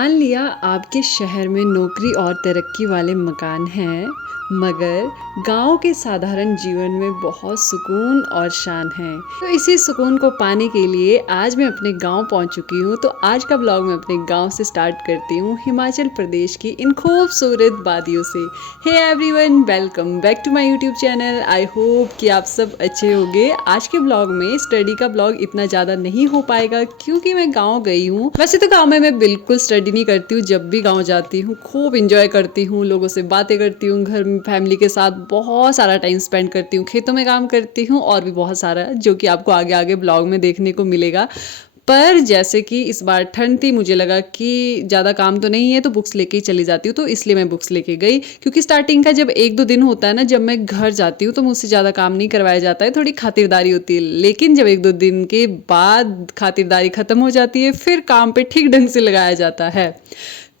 मान लिया आपके शहर में नौकरी और तरक्की वाले मकान हैं, मगर गांव के साधारण जीवन में बहुत सुकून और शान है। तो इसी सुकून को पाने के लिए आज मैं अपने गांव पहुंच चुकी हूं। तो आज का ब्लॉग मैं अपने गांव से स्टार्ट करती हूं, हिमाचल प्रदेश की इन खूबसूरत वादियों से। Hey everyone, welcome back to my YouTube channel. I hope कि आप सब अच्छे होंगे। आज के ब्लॉग में स्टडी का ब्लॉग इतना ज़्यादा नहीं हो पाएगा क्योंकि मैं गाँव गई हूँ। वैसे तो गाँव में मैं बिल्कुल स्टडी नहीं करती हूँ, जब भी गाँव जाती हूँ खूब इंजॉय करती हूँ, लोगों से बातें करती हूँ, घर में फैमिली के साथ बहुत सारा टाइम स्पेंड करती हूँ, खेतों में काम करती हूँ और भी बहुत सारा, जो कि आपको आगे आगे ब्लॉग में देखने को मिलेगा। पर जैसे कि इस बार ठंड थी, मुझे लगा कि ज़्यादा काम तो नहीं है तो बुक्स लेके ही चली जाती हूँ, तो इसलिए मैं बुक्स लेके गई। क्योंकि स्टार्टिंग का जब 1-2 दिन होता है ना, जब मैं घर जाती हूँ तो मुझसे ज़्यादा काम नहीं करवाया जाता है, थोड़ी खातिरदारी होती है। लेकिन जब 1-2 दिन के बाद खातिरदारी ख़त्म हो जाती है, फिर काम पे ठीक ढंग से लगाया जाता है।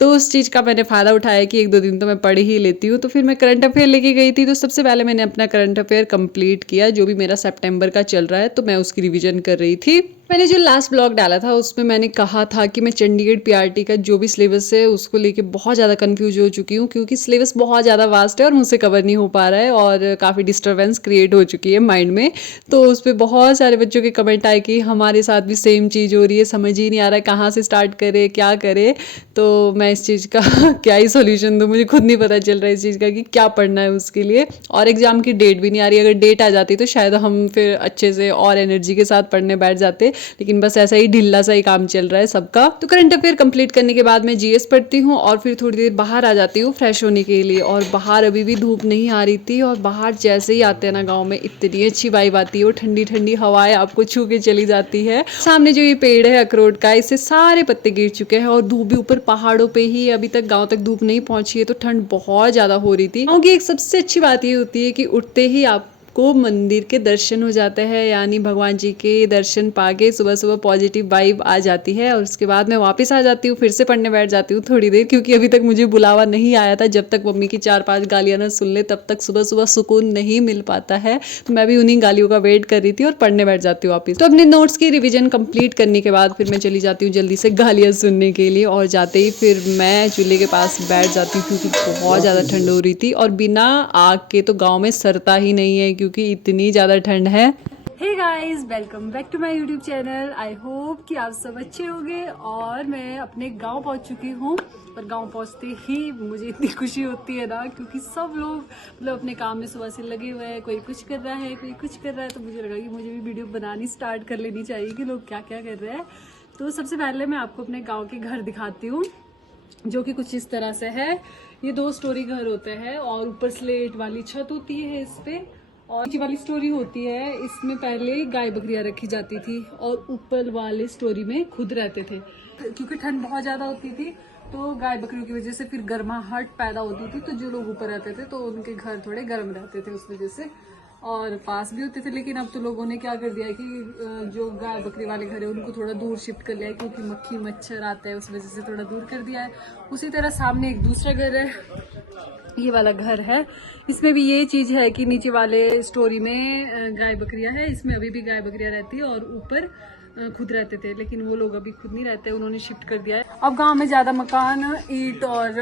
तो उस चीज़ का मैंने फ़ायदा उठाया कि 1-2 दिन तो मैं पढ़ ही लेती हूँ। तो फिर मैं करंट अफेयर लेके गई थी। तो सबसे पहले मैंने अपना करंट अफेयर कंप्लीट किया, जो भी मेरा सितंबर का चल रहा है, तो मैं उसकी रिवीजन कर रही थी। मैंने जो लास्ट ब्लॉग डाला था उसमें मैंने कहा था कि मैं चंडीगढ़ पीआरटी का जो भी सिलेबस है उसको लेके बहुत ज़्यादा कंफ्यूज हो चुकी हूँ, क्योंकि सिलेबस बहुत ज़्यादा वास्ट है और मुझसे कवर नहीं हो पा रहा है और काफ़ी डिस्टर्बेंस क्रिएट हो चुकी है माइंड में। तो उस पर बहुत सारे बच्चों के कमेंट आए कि हमारे साथ भी सेम चीज़ हो रही है, समझ ही नहीं आ रहा है कहाँ से स्टार्ट करे, क्या करे। तो मैं इस चीज़ का क्या ही सोल्यूशन दूँ, मुझे खुद नहीं पता चल रहा है इस चीज़ का कि क्या पढ़ना है उसके लिए। और एग्ज़ाम की डेट भी नहीं आ रही। अगर डेट आ जाती तो शायद हम फिर अच्छे से और एनर्जी के साथ पढ़ने बैठ जाते, लेकिन बस ऐसा ही ढिल्ला सा ही काम चल रहा है सबका। तो करंट अफेयर कंप्लीट करने के बाद मैं जीएस पढ़ती हूँ और फिर थोड़ी देर बाहर आ जाती हूँ फ्रेश होने के लिए। और बाहर अभी भी धूप नहीं आ रही थी, और बाहर जैसे ही आते हैं ना गाँव में, इतनी अच्छी वाइब आती है, वो ठंडी ठंडी हवाएं आपको छू के चली जाती है। सामने जो ये पेड़ है अखरोट का, इससे सारे पत्ते गिर चुके हैं और धूप भी ऊपर पहाड़ों पे ही, अभी तक गाँव तक धूप नहीं पहुंची है, तो ठंड बहुत ज़्यादा हो रही थी। गाँव की एक सबसे अच्छी बात ये होती है कि उठते ही आप को मंदिर के दर्शन हो जाते हैं, यानी भगवान जी के दर्शन पाके सुबह सुबह पॉजिटिव वाइब आ जाती है। और उसके बाद मैं वापस आ जाती हूँ, फिर से पढ़ने बैठ जाती हूँ थोड़ी देर, क्योंकि अभी तक मुझे बुलावा नहीं आया था। जब तक मम्मी की 4-5 गालियाँ ना सुन ले तब तक सुबह सुबह सुकून नहीं मिल पाता है। तो मैं भी उन्हीं गालियों का वेट कर रही थी और पढ़ने बैठ जाती हूँ वापस। तो अपने नोट्स की रिविजन कंप्लीट करने के बाद फिर मैं चली जाती हूँ जल्दी से गालियाँ सुनने के लिए, और जाते ही फिर मैं चूल्हे के पास बैठ जाती हूँ, क्योंकि बहुत ज़्यादा ठंड हो रही थी। और बिना आग के तो गाँव में सरता ही नहीं है, क्योंकि इतनी ज़्यादा ठंड है। Hey guys, welcome back to my YouTube channel. I hope कि आप सब अच्छे होंगे। और मैं अपने गांव पहुंच चुकी हूँ। और गांव पहुंचते ही मुझे इतनी खुशी होती है ना, क्योंकि सब लोग मतलब अपने काम में सुबह से लगे हुए हैं। कोई कुछ कर रहा है, कोई कुछ कर रहा है। तो मुझे लगा कि मुझे भी वीडियो बनानी स्टार्ट कर लेनी चाहिए कि लोग क्या क्या कर रहे हैं। तो सबसे पहले मैं आपको अपने गाँव के घर दिखाती हूँ, जो कि कुछ इस तरह से है। ये 2 स्टोरी घर होते हैं और ऊपर स्लेट वाली छत होती है इस पे। और नीचे वाली स्टोरी होती है, इसमें पहले गाय बकरियां रखी जाती थी, और ऊपर वाले स्टोरी में खुद रहते थे। क्योंकि ठंड बहुत ज्यादा होती थी तो गाय बकरियों की वजह से फिर गर्माहट पैदा होती थी, तो जो लोग ऊपर रहते थे तो उनके घर थोड़े गर्म रहते थे उस वजह से, और पास भी होते थे। लेकिन अब तो लोगों ने क्या कर दिया है कि जो गाय बकरी वाले घर है उनको थोड़ा दूर शिफ्ट कर लिया है, क्योंकि मक्खी मच्छर आते हैं, उस वजह से थोड़ा दूर कर दिया है। उसी तरह सामने एक दूसरा घर है, ये वाला घर है। इसमें भी ये चीज है कि नीचे वाले स्टोरी में गाय बकरियां है, इसमें अभी भी गाय बकरियां रहती है, और ऊपर खुद रहते थे। लेकिन वो लोग अभी खुद नहीं रहते, उन्होंने शिफ्ट कर दिया है। अब गांव में ज्यादा मकान ईंट और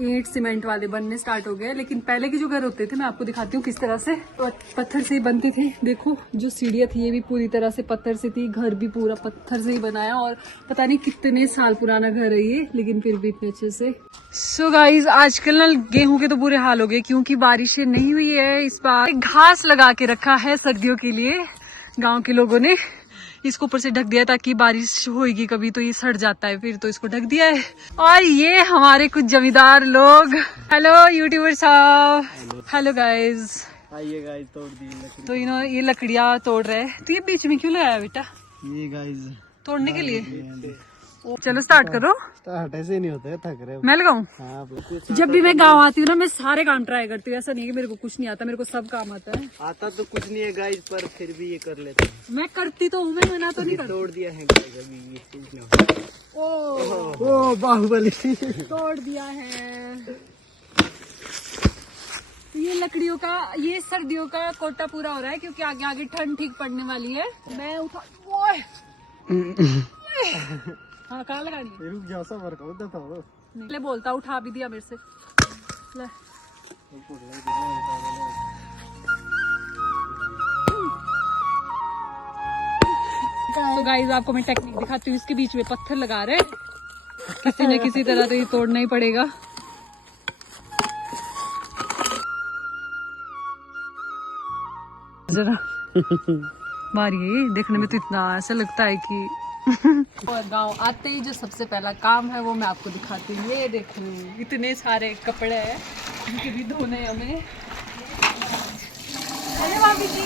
ईंट सीमेंट वाले बनने स्टार्ट हो गए। लेकिन पहले के जो घर होते थे, मैं आपको दिखाती हूँ किस तरह से पत्थर से ही बनते थे। देखो जो सीढ़ियाँ थी ये भी पूरी तरह से पत्थर से थी, घर भी पूरा पत्थर से ही बनाया, और पता नहीं कितने साल पुराना घर है ये, लेकिन फिर भी इतने अच्छे से। सो गाइज, आजकल ना गेहूं के तो बुरे हाल हो गए, क्योंकि बारिशें नहीं हुई है इस बार। घास लगा के रखा है सर्दियों के लिए, गांव के लोगों ने इसको ऊपर से ढक दिया ताकि बारिश होगी कभी तो ये सड़ जाता है, फिर तो इसको ढक दिया है। और ये हमारे कुछ जमींदार लोग, हेलो यूट्यूबर साहब, हेलो गाइज। आइए गाइस, तोड़ दी लकड़ी। तो ये लकड़ियाँ तोड़ रहे हैं। तो ये बीच में क्यों लगाया बेटा? ये गाइस तोड़ने के लिए। चलो स्टार्ट करो। स्टार्ट ऐसे नहीं होता है, थक रहे हो। मैं लगाऊं? हाँ, जब भी मैं गांव आती हूँ ना, मैं सारे काम ट्राई करती हूँ। ऐसा नहीं है कि मेरे को कुछ नहीं आता, मेरे को सब काम आता है। आता तो कुछ नहीं है गाइस, पर फिर भी ये कर लेते हैं। मैं करती तो हूँ, मैं मना तो नहीं करती। तोड़ दिया है गाइस अभी ये। ओ बाहुबली तोड़ दिया है। तो ये लकड़ियों का, ये सर्दियों का कोटा पूरा हो रहा है, क्योंकि आगे आगे ठंड ठीक पड़ने वाली है। मैं उठा हाँ कहाँ लगानी है? रुक जाओ सबर करो तो ले बोलता उठा भी दिया मेरे से। ले तो गाइस आपको मैं टेक्निक दिखाती हूँ। इसके बीच में पत्थर लगा रहे, किसी न किसी तरह तो ये तोड़ना ही पड़ेगा। जरा मारिए, देखने में तो इतना ऐसा लगता है कि और गांव आते ही जो सबसे पहला काम है वो मैं आपको दिखाती हूँ। ये देखो इतने सारे कपड़े हैं जिनके भी धोने हमें। अरे भाभी जी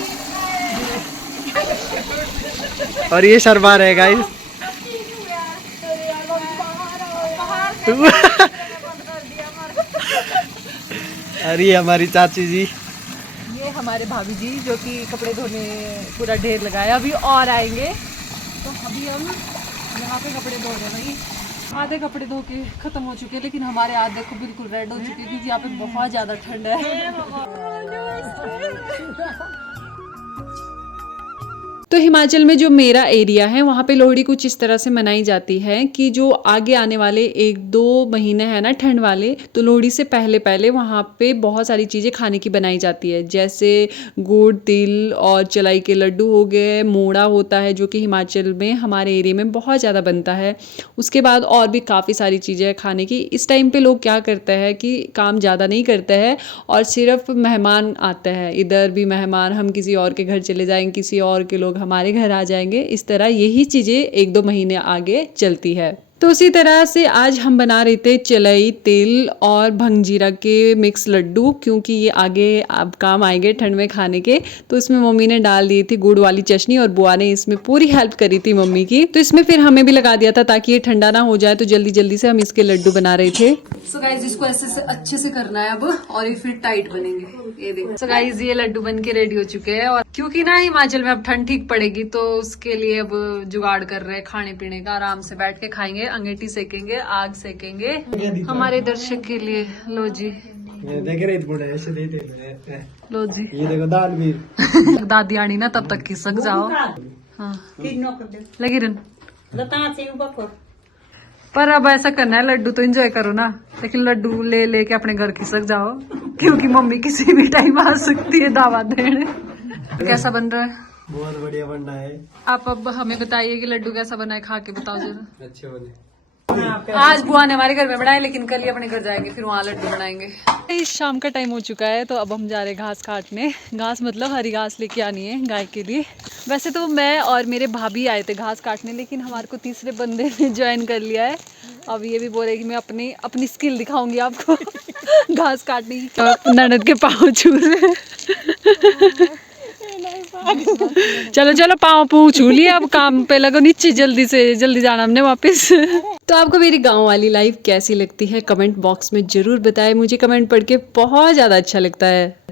और ये शर्मा है गाइस। अरे हमारी चाची जी, ये हमारे भाभी जी जो कि कपड़े धोने पूरा ढेर लगाया, अभी और आएंगे। तो अभी हम यहाँ पे कपड़े धो रहे हैं। भाई आधे कपड़े धो के खत्म हो चुके हैं, लेकिन हमारे आधे को बिल्कुल रेड हो चुके हैं क्योंकि यहाँ पे बहुत ज़्यादा ठंड है। तो हिमाचल में जो मेरा एरिया है वहाँ पे लोहड़ी कुछ इस तरह से मनाई जाती है कि जो आगे आने वाले 1-2 महीने हैं ना ठंड वाले, तो लोहड़ी से पहले पहले वहाँ पे बहुत सारी चीज़ें खाने की बनाई जाती है, जैसे गुड़, तिल और चलाई के लड्डू हो गए, मोड़ा होता है जो कि हिमाचल में हमारे एरिया में बहुत ज़्यादा बनता है। उसके बाद और भी काफ़ी सारी चीज़ें हैं खाने की। इस टाइम पे लोग क्या करते हैं कि काम ज़्यादा नहीं करते हैं और सिर्फ मेहमान आते हैं, इधर भी मेहमान, हम किसी और के घर चले जाएंगे, किसी और के लोग हमारे घर आ जाएंगे। इस तरह यही चीज़ें 1-2 महीने आगे चलती है। तो उसी तरह से आज हम बना रहे थे चलई, तिल और भंग जीरा के मिक्स लड्डू, क्योंकि ये आगे अब काम आएंगे ठंड में खाने के। तो इसमें मम्मी ने डाल दी थी गुड़ वाली चटनी और बुआ ने इसमें पूरी हेल्प करी थी मम्मी की। तो इसमें फिर हमें भी लगा दिया था ताकि ये ठंडा ना हो जाए, तो जल्दी जल्दी से हम इसके लड्डू बना रहे थे। सो गाइस इसको ऐसे से अच्छे से करना है अब, और ये फिर टाइट बनेंगे। ये देखो सो गाइस ये लड्डू बन के रेडी हो चुके हैं। और क्योंकि ना हिमाचल में अब ठंड ठीक पड़ेगी तो उसके लिए अब जुगाड़ कर रहे हैं खाने पीने का। आराम से बैठ के खाएंगे, अंगीठी सेकेंगे, आग सेकेंगे हमारे दर्शक के लिए। लो जी ये देख रहे थे ऐसे देते। लो जी ये देखो दाल भी दादी आनी ना तब तक खिसक जाओ। हाँ लगी रन। पर अब ऐसा करना है, लड्डू तो एंजॉय करो ना, लेकिन लड्डू ले लेके अपने घर खिसक जाओ क्योंकि मम्मी किसी भी टाइम आ सकती है दावत देने। कैसा बन रहा है? बहुत बढ़िया बन रहा है। आप अब हमें बताइए कि लड्डू कैसा बना है, खा के बताओ जरा। अच्छे बने। आज बुआ ने हमारे घर में बनाए, लेकिन कल ही अपने घर जाएंगे फिर वहाँ लड्डू बनाएंगे। इस शाम का टाइम हो चुका है तो अब हम जा रहे हैं घास काटने। घास मतलब हरी घास लेके आनी है गाय के लिए। वैसे तो मैं और मेरे भाभी आए थे घास काटने, लेकिन हमारे को तीसरे बंदे ने ज्वाइन कर लिया है। अब ये भी बोल रहे कि मैं अपनी स्किल दिखाऊंगी आपको घास काटने की। ननद के पाँव छू रहे। चलो चलो पाँव पूँव छू लिया, अब काम पे लगो, नीचे जल्दी से जल्दी जाना हमने वापस। तो आपको मेरी गांव वाली लाइफ कैसी लगती है कमेंट बॉक्स में ज़रूर बताएं। मुझे कमेंट पढ़ के बहुत ज़्यादा अच्छा लगता है।